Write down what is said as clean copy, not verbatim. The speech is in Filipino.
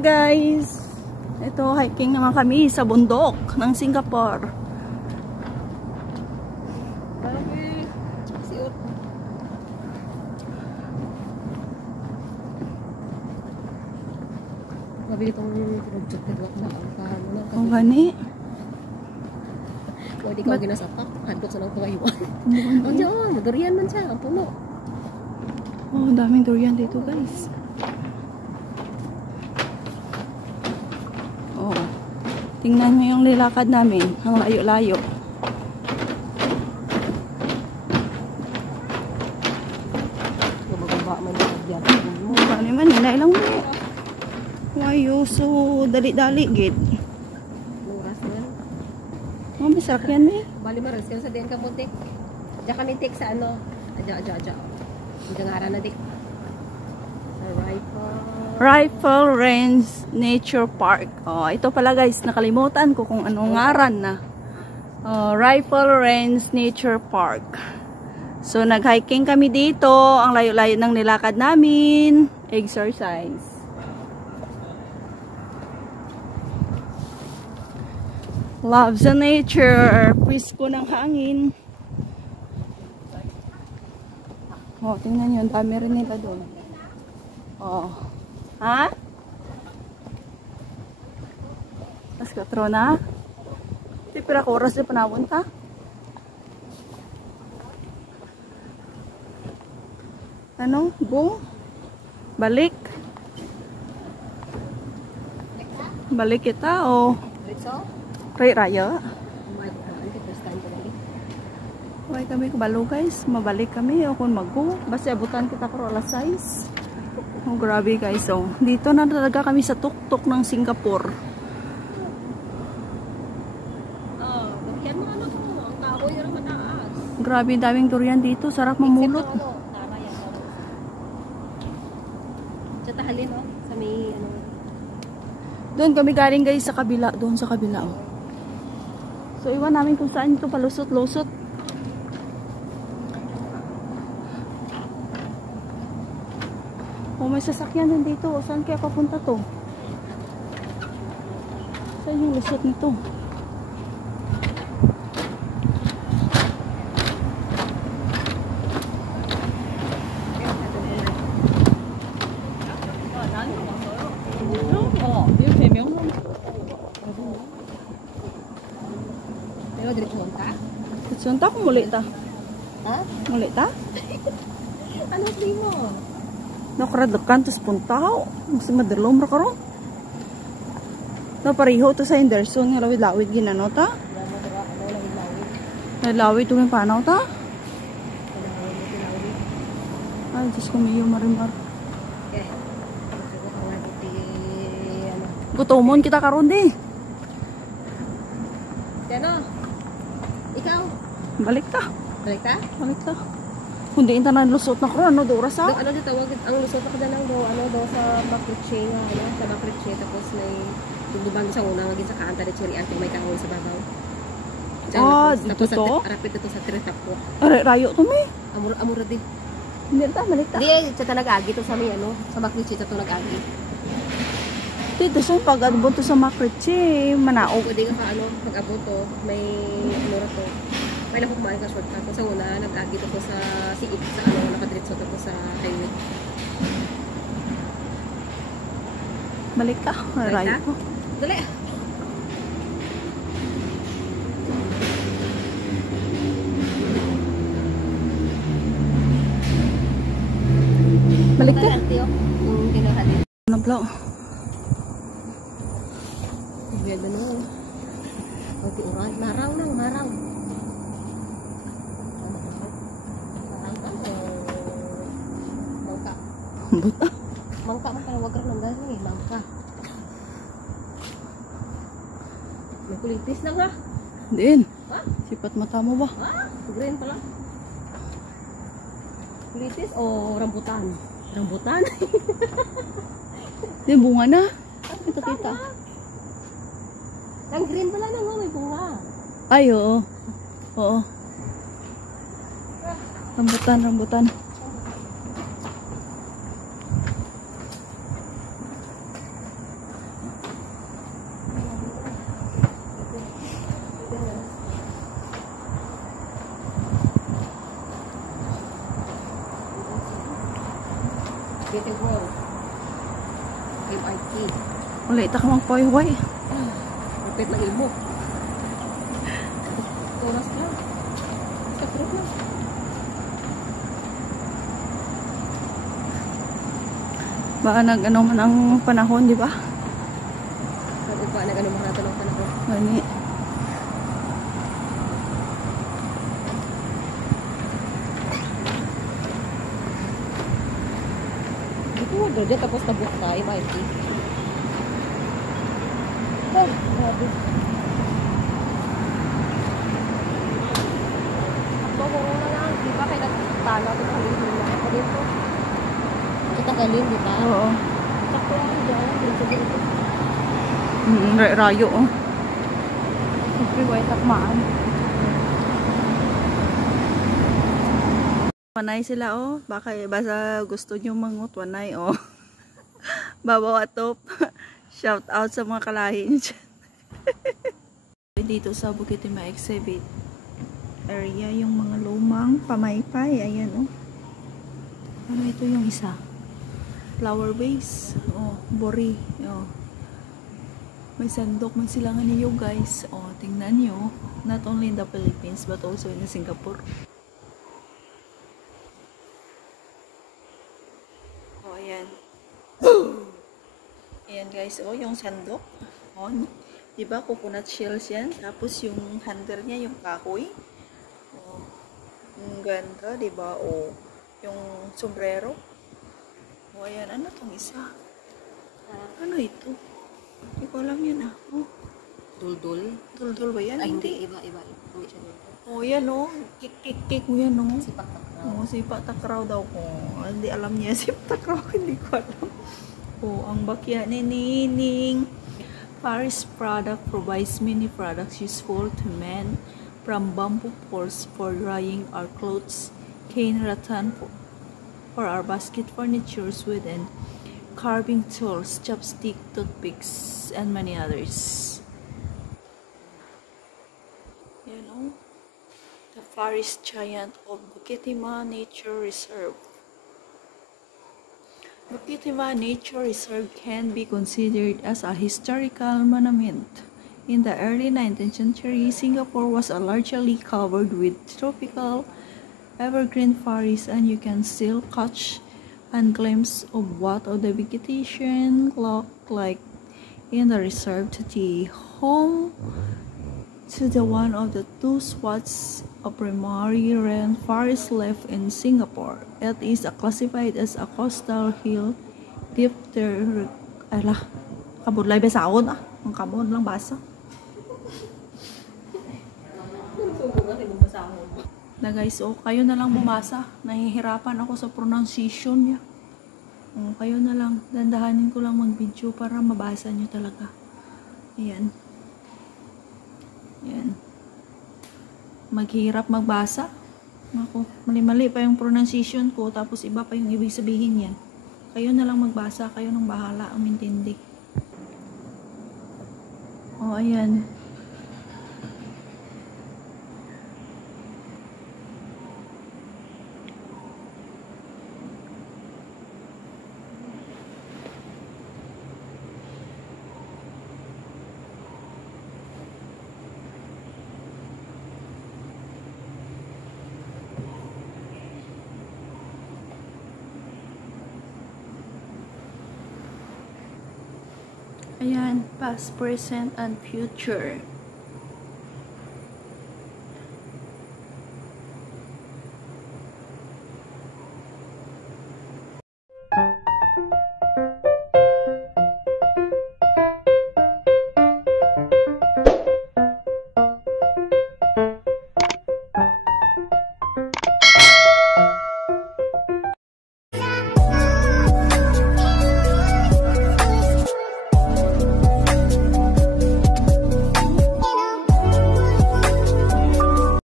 Hello guys! Ito, hiking naman kami sa bundok ng Singapore. Mabili itong pinagtsak na ang Ang gani. O di ka ginasapak, handot sa nang tuwayuan. Ang diyan, durian man siya, ang puno. Oh, daming durian dito guys. Oh, tingnan nyo yung nilakad namin. Ang layo-layo. Mababa man yan. Mababa naman, hinay lang mo. Wayo, so dali-dali gid. Luras man. Oh, may sakyan eh. Bali maras ka sa diyan ka muntik. Diyan kami tik sa ano. Aja. Diyan nga na dik. Rifle Range Nature Park. Oh, ito pala guys, nakalimutan ko kung anong ngaran na. Rifle Range Nature Park. So, nag-hiking kami dito. Ang layo-layo ng nilakad namin. Exercise. Love the nature. Presko ng hangin. Oh, tingnan nyo. Ang dami rin nila doon. Oh. Ha? Tapos katro na? Di pira ko oras di panawon ta? Ano? Bung? Balik? Balik kita o? Ray raya? Huwag kami kabalo guys. Mabalik kami o kung mag-go. Basta abutan kita karo alas 6. Oh, grabe guys. Oh, dito na talaga kami sa tuktok ng Singapore. Grabe, daming durian dito. Sarap mamulot. Sa tahalin, oh. Sa may, ano. Doon kami galing guys sa kabila. Doon sa kabila, oh. So, iwan namin kung saan ito palusot-lusot. Oh, may sasakyan din dito. Saan kaya papunta to? Saan yung lusot nito? Sunta ko muli ta. Ha? Muli ta? Ano sabi mo? Nakaradekan tas puntaw. Kasi madalom ra karon. Pareho to sa Henderson nga lawid-lawid ginano ta. Lawid to yung panaw ta. Ay, Diyos ko mayo marimar. Gutomon kita karon di. Ano? Ikaw? Balik ta. Balik ta? Balik ta. Kundi inta na lusot na ko ano do oras ha? Ano dito tawag ang lusot ako lang do ano do sa Macritchie nga ano sa Macritchie tapos may dugduban sa una magin sa kaanta de chirian kung may kahoy sa babaw. Dito to? Arapit dito sa Tritapo. Are rayo to me. Amura di. Hindi ta balik ta. Di sa talagagi to sa may ano sa Macritchie to nag-agi. Dito sa pag-abot to sa Macritchie, manaog. Pwede ka ano pag-abot to may ano ra to. May lang kumain ka shortcut ko sa una nag-agi to sa siit sa ano nakadiretso to sa highway. Balik ta. Rayo ko. Dali. Balik ta. Yung kinahali. Nablaw. Ganda no. Okay, urat. Maraw lang, maraw. Mangka. Buta. Mangka man kaya wag ka nang gani, mangka. May kulitis na nga. Din. Ha? Sipat mata mo ba? Ha? Green pala. Kulitis o rambutan? Rambutan? Din, bunga na. Kita-kita. Ang green pala na nga, may bunga. Ay, oo. Oo. Rambutan, rambutan. Getting wrong. MIT. Wala ita ka magpayway. Repet na ilmo. Oras na. Sa fruit na. Baka nag-ano man ang panahon, di ba? Ba nag-ano man natin ang panahon. Gani. Ito, dyan tapos tabok na, MIT. Ay, grabe. Ako, kung na lang, di ba kayo nagtalo ito sa lindo na? Ako dito. Kita kalim, di ba? Oo. Sakto lang dyan, dito dito. Rayo, oh. Okay, white takmaan. Wanay sila, oh. Baka basta gusto nyo mangut, wanay, oh. Babaw atop. Shout out sa mga kalahin dyan. Dito sa Bukit-Timah exhibit area, yung mga lumang pamaypay. Ayan, oh. Ano ito yung isa? Flower vase. Oh, bori. Oh. May sandok man sila nga niyo, guys. Oh, tingnan nyo. Not only in the Philippines but also in Singapore. Oh, ayan. Ayan, guys. Oh, yung sandok. Oh, diba? Coconut shells yan. Tapos yung handle niya, yung kahoy. Oh, yung ganda, diba? Oh, yung sombrero. Oh, ayan. Ano tong isa? Ano ito? Hindi ko alam yun, ah. Oh. Duldul. Duldul ba yan? Ay, hindi. Iba. Hindi siya duldul. Oh, yan, oh. Kik mo yan, oh. Sipak takraw. Oh, sipak takraw daw ko. Hindi alam niya. Sipak takraw, hindi ko alam. Oh, ang bakya ni Nining. Paris product provides many products useful to men, from bamboo poles for drying our clothes, cane rattan for our basket furniture, wood and carving tools, chopstick, toothpicks, and many others. You know, the forest giant of Bukit-Timah Nature Reserve. Bukit-Timah Nature Reserve can be considered as a historical monument. In the early 19th century, Singapore was largely covered with tropical evergreen forests, and you can still catch a glimpse of what of the vegetation looked like in the reserve, to the home to the one of the two spots of primary rainforest left in Singapore. It is classified as a coastal hill diptera. Ala, kabudlay besaon, ah. Ang kamon lang basa. Na guys, oh, kayo na lang bumasa. Nahihirapan ako sa pronunciation niya. Oh, kayo na lang. Dandahanin ko lang mag-video para mabasa niyo talaga. Ayan. Ayan. Maghirap magbasa. Ako, mali-mali pa yung pronunciation ko, tapos iba pa yung ibig sabihin yan. Kayo na lang magbasa. Kayo nang bahala ang intindi. Oh, ayan. Ayan, past, present, and future.